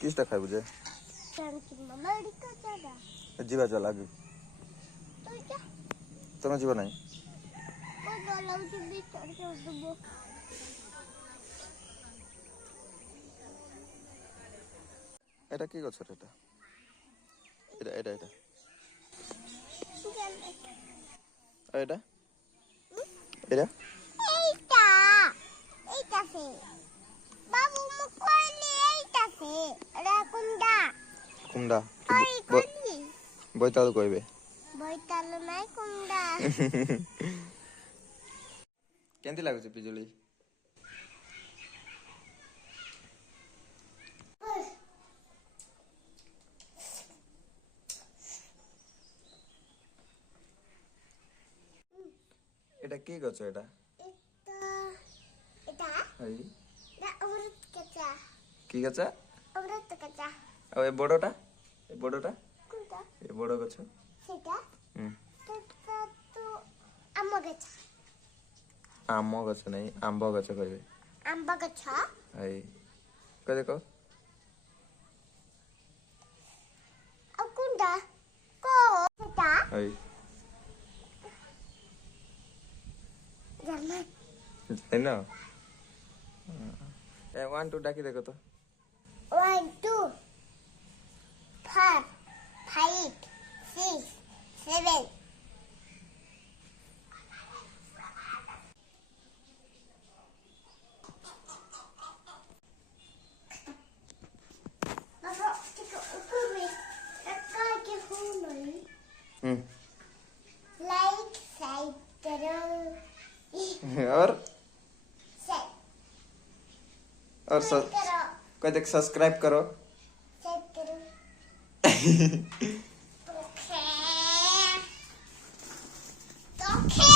किसटा खाइबु जे America जादा जीवा चल आगे तो क्या तमे जीवा नहीं वो गलाउ के बीच चढ़ के उड़बो এটা কি গছ এটা এটা এটা এটা আর এটা এটা এইটা এইটা সে বাবু মুকলি এইটা সে রাকুন্ডা কুমড়া ওই কোনি বইতাল কইবে বইতাল নাই কুন্ডা কেমতি লাগুছে পিজুলি এটা কি গছ এটা এটা এটা এই না অমৃত কাঁচা কি গছ অমৃত কাঁচা আর এই বড়টা কোনটা এই বড় গছ সেটা হুম সেটা তো আম্বা গাছা আম গছ নাই আম্ব গছ কইবে আম্বা গাছা এই কই দেখো আর কোনটা কো সেটা এই জানা তাই না এ 1 2 ডাকি দেখো তো 1 2 4 5 6 7 Bapak, kita ukur ni. Kakak ke hunai. হুম Like, side, terus. और Side, और terus. कोई देख सब्सक्राइब करो Side, terus. Okay. Okay.